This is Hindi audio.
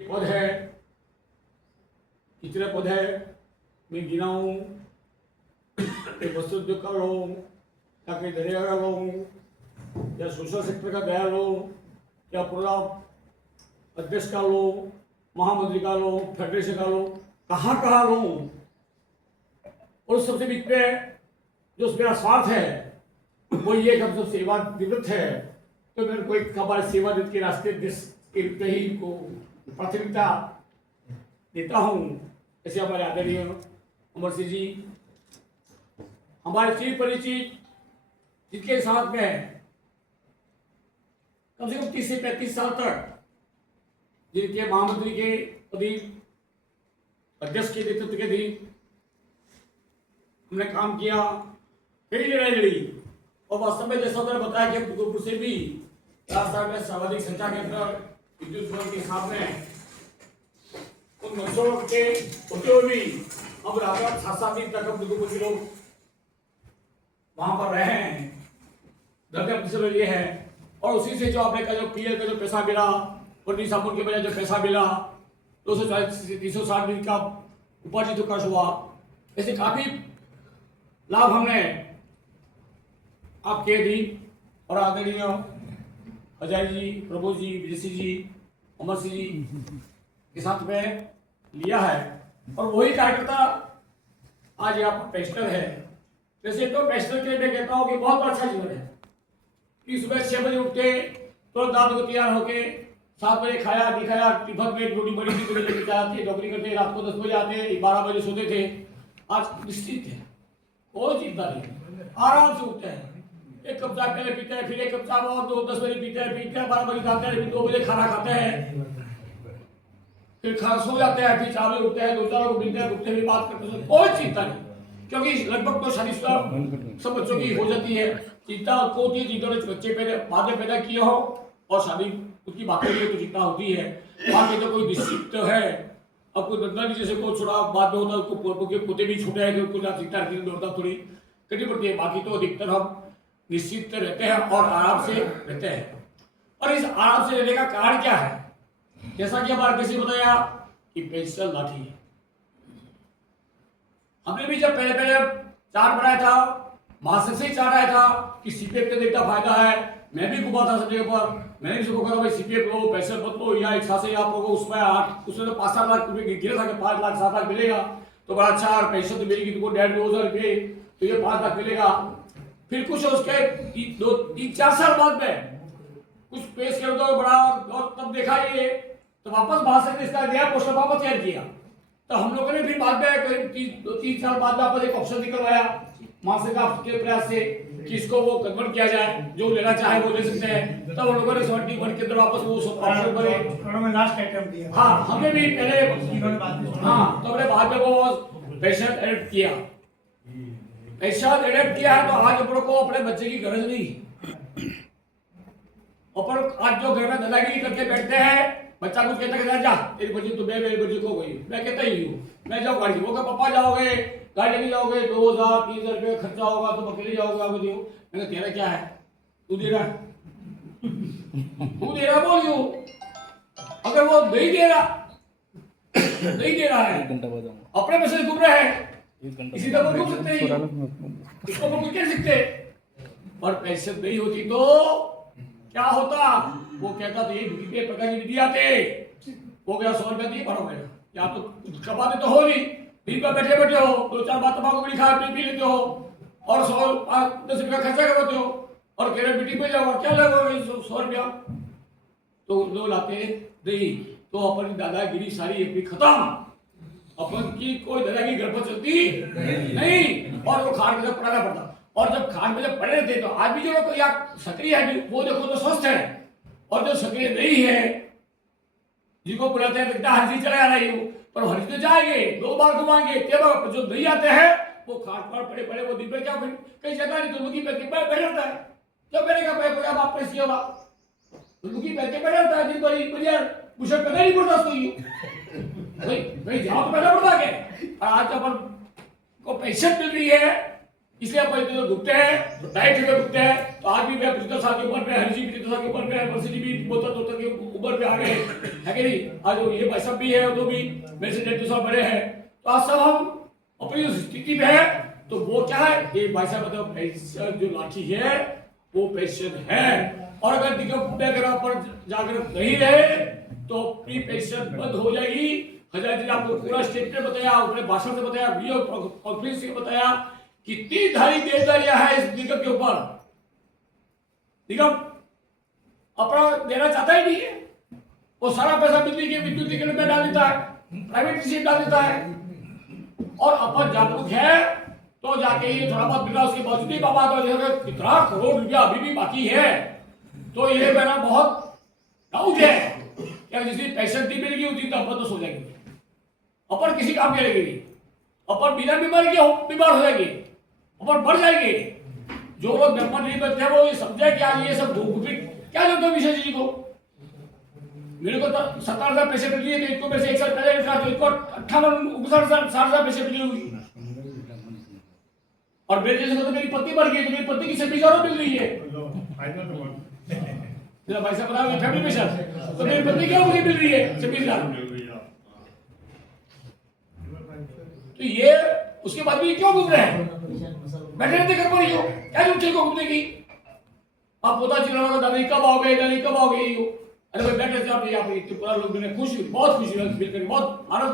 पद है, कितने पद है मैं गिनाऊँ, एक वस्तु उद्योग का लो या कहीं दरिया का लो या सोशल सेक्टर का दया लो या पूरा अध्यक्ष का लो, महामंत्री का लो, फेडरेशन का लो, कहाँ कहाँ लो। और सबसे बीच पे जो मेरा स्वार्थ है वो ये कि हम सब सेवा निवृत्त है, तो मेरे को एक हमारे सेवा निवृत्त के रास्ते देश के ही को प्राथमिकता देता हूँ। ऐसे हमारे आदरणीय अमर सिंह जी हमारे चिर परिचित, जिनके साथ में कम से कम 30 से 35 साल तक, जिनके महामंत्री के अधीन, अध्यक्ष के नेतृत्व के अधीन हमने काम किया, कई लड़ाई लड़ी। और वास्तव में जैसा उन्होंने बताया कि दुर्गापुर से भी राजस्थान में सर्वाधिक संख्या के अंदर विद्युत भवन के सामने उन मजदूरों के होते हुए भी अब रात 7-7 दिन तक हम दुर्गापुर के लोग वहां पर रहे हैं, धरने लिए है। और उसी से जो आपने का जो पीएल का जो पैसा मिला और साबुन के बजाय जो पैसा मिला 240 से 360 दिन का उपार्जित कर्ज हुआ। ऐसे काफी लाभ हमने आपके अधीन और आदरणीय अजय जी, प्रभु जी, विजय सिंह जी, अमर सिंह जी के साथ में लिया है। और वही कार्यकर्ता आज यहाँ पर पेंशनर है। वैसे तो पेंशनर के लिए मैं कहता हूँ कि बहुत अच्छा जीवन है कि सुबह 6 बजे उठते तो दांत को तैयार होके 7 बजे खाया दिखाया, टिफन में रोटी बड़ी थी तो लेके जाते, नौकरी करते, रात को 10 बजे आते, 12 बजे सोते थे। आज निश्चित है, कोई चिंता नहीं, आराम से उठते हैं, एक कप चाय पहले पीते हैं, फिर एक कप चाय और 10 बजे पीते हैं, फिर 12 बजे खाते हैं, फिर 2 बजे खाना खाते हैं, फिर खाना सो जाते हैं, फिर 4 बजे उठते हैं, 2-4 को मिलते हैं, उठते हुए बात करते हैं, कोई चिंता नहीं। क्योंकि लगभग तो शादी सब बच्चों की हो जाती है। चिंता को होती है जिन्होंने बच्चे बाद में पैदा किए हो और शादी उसकी बातें तो चिंता होती है। बाकी तो कोई निश्चित है, अब कोई बदला जैसे को छोड़ा बाद में होता है, उसको पोते भी छोटे हैं, उनको चिंता होता थोड़ी करनी पड़ती है। बाकी तो अधिकतर हम निश्चित रहते हैं और आराम से रहते हैं। और इस आराम से रहने का कारण क्या है? जैसा कि हमारे किसी बताया कि पेंशन लाठी है। हमने भी जब पहले चार्ट बनाया था, मास्टर से चार्ट आया था कि सीपीएफ का कितना फायदा है, मैं भी घुमा था सब जगह पर। मैंने भी सबको कहा भाई सीपीएफ लो, पैसे मत लो, या एक साथ से आप लोगों उसमें तो 5-7 लाख रुपए गिरा था कि 5 लाख 7 लाख मिलेगा तो बड़ा अच्छा, और पैसे तो मिलेगी तुमको 1.5-2 रुपये, तो ये 5 लाख मिलेगा। फिर कुछ उसके 3-4 साल बाद में कुछ पेश कर दो बड़ा, और तब देखा ये तो वापस बाहर से इसका नया पोस्टर वापस तैयार किया। तो हम लोगों ने फिर बाद में करीब 3 साल बाद वापस एक ऑप्शन निकलवाया मासिक के प्रयास से कि इसको वो कन्वर्ट किया जाए, जो लेना चाहे वो ले सकते हैं। तब हम लोगों ने 71 के अंदर वापस वो ऑप्शन करे, उन्होंने लास्ट आइटम दिया। हाँ हमने भी पहले, हाँ तो हमने बाद में वो पेशेंट एडेप्ट किया। पेशेंट एडेप्ट किया है तो आज अपन को अपने बच्चे की गरज नहीं। अपन आज जो घर में दादागिरी करके बैठते हैं, बच्चा कुछ कहता है जा तेरी बच्ची तो मेरी बच्ची को गई, मैं कहता ही हूँ मैं जाऊँ गाड़ी, वो पापा जाओगे गाड़ी लेके जाओगे 2,000-3,000 रुपये खर्चा होगा तो अकेले जाओगे आप दियो। मैंने तेरा क्या है, तू दे रहा तू दे रहा बोल यू। अगर वो नहीं दे रहा है अपने पैसे से घूम रहे हैं, इसी तरह घूम सकते हैं, इसको हम कह सकते। और पैसे नहीं होती तो क्या होता, वो कहता तो ये विधि प्रकार की विधि आते हो गया 100 रुपया दिए भरो मेरा, या तो कमाते तो हो नहीं, दिन पर बैठे बैठे हो 2-4 बार तंबाकू भी खा पी लेते हो और 100-10 रुपया खर्चा करते हो और कह रहे मीटिंग में जाओ क्या लगोगे 100 रुपया, तो लोग लाते नहीं। तो अपनी दादागिरी सारी अपनी खत्म, अपन की कोई दादागिरी घर पर चलती नहीं। और वो खाट में जब पढ़ाना पड़ता, और जब खाट में जब पढ़े रहते तो आज भी जो लोग या सक्रिय है वो देखो तो स्वस्थ है, और जो सक्रिय नहीं है जिनको बुलाते हैं बेटा हंसी चला रही हो, पर हंसी तो जाएंगे 2 बार घुमाएंगे, जो नहीं आते हैं वो खाट पर पड़े पड़े वो दिन में क्या कहीं जगह नहीं तो लुकी पैके बैठे रहता है। जब मैंने कहा भाई अब आप पैसे होगा तो लुकी पैके बैठे रहता है, दिन भर बढ़िया मुझे पता नहीं पड़ता भाई जाओ तो पहले पड़ता के। और आज अपन को पैसे मिल रही है इसलिए आप इधर घूमते हैं, राइट जगह घूमते हैं। तो आज भी मैं 75 साल की उम्र पे, हरि जी 75 साल की उम्र पे, बंसी जी भी 72 की उम्र पे आ गए, है कि नहीं? आज ये भाई साहब भी है, वो भी मेरे से 1.5 साल बड़े हैं। तो आज सब हम अपनी स्थिति पे है। तो वो क्या है, ये भाई साहब मतलब पेंशन जो लाठी है वो पेंशन है। और अगर निगम पर जाकर नहीं रहे तो अपनी पेंशन बंद हो जाएगी। हजार जी ने आपको पूरा स्टेटमेंट बताया, अपने भाषण से बताया, वीडियो कॉन्फ्रेंस से बताया कितनी धारी देनदारियां है इस निगम के ऊपर। निगम अपना देना चाहता ही नहीं है, वो सारा पैसा बिजली के विद्युत निगम में डाल देता है, प्राइवेट से डाल देता है। और अपन जागरूक है तो जाके ये थोड़ा बहुत बिगड़ा, उसके बावजूद भी बाबा तो कितना करोड़ रुपया अभी भी बाकी है। तो ये मेरा बहुत डाउट है क्या जिसकी पेंशन दी मिलेगी उसी तो अपन तो सो जाएंगे, अपन किसी काम के रहेंगे, अपन बिना बीमारी के बीमार हो जाएंगे, अपन बढ़ जाएंगे। जो लोग ब्रह्मण नहीं बनते वो ये समझे कि आज ये सब क्या लगता है विशेष जी को। मेरे को तो 70,000 पैसे मिल रही है, तो इनको में से एक साल पहले लिखा तो इनको 58,000 पैसे मिली होगी। और मेरे जैसे को तो मेरी पत्नी बढ़ गई, तो मेरी पत्नी की 26,000 मिल रही है। मेरा भाई साहब बता फैमिली पेंशन, तो मेरी पत्नी क्या मुझे मिल रही है 26,000। तो ये उसके बाद भी क्यों घूम रहे हैं, बैठे रहते घर पर ही हो, क्या जरूरत को घूमने की। आप पता चला होगा दादी कब आओगे, दादी कब आओगे। अरे भाई बैठे थे आप यहाँ पे, पूरा लोग खुश, बहुत खुशी मिलकर, बहुत आनंद।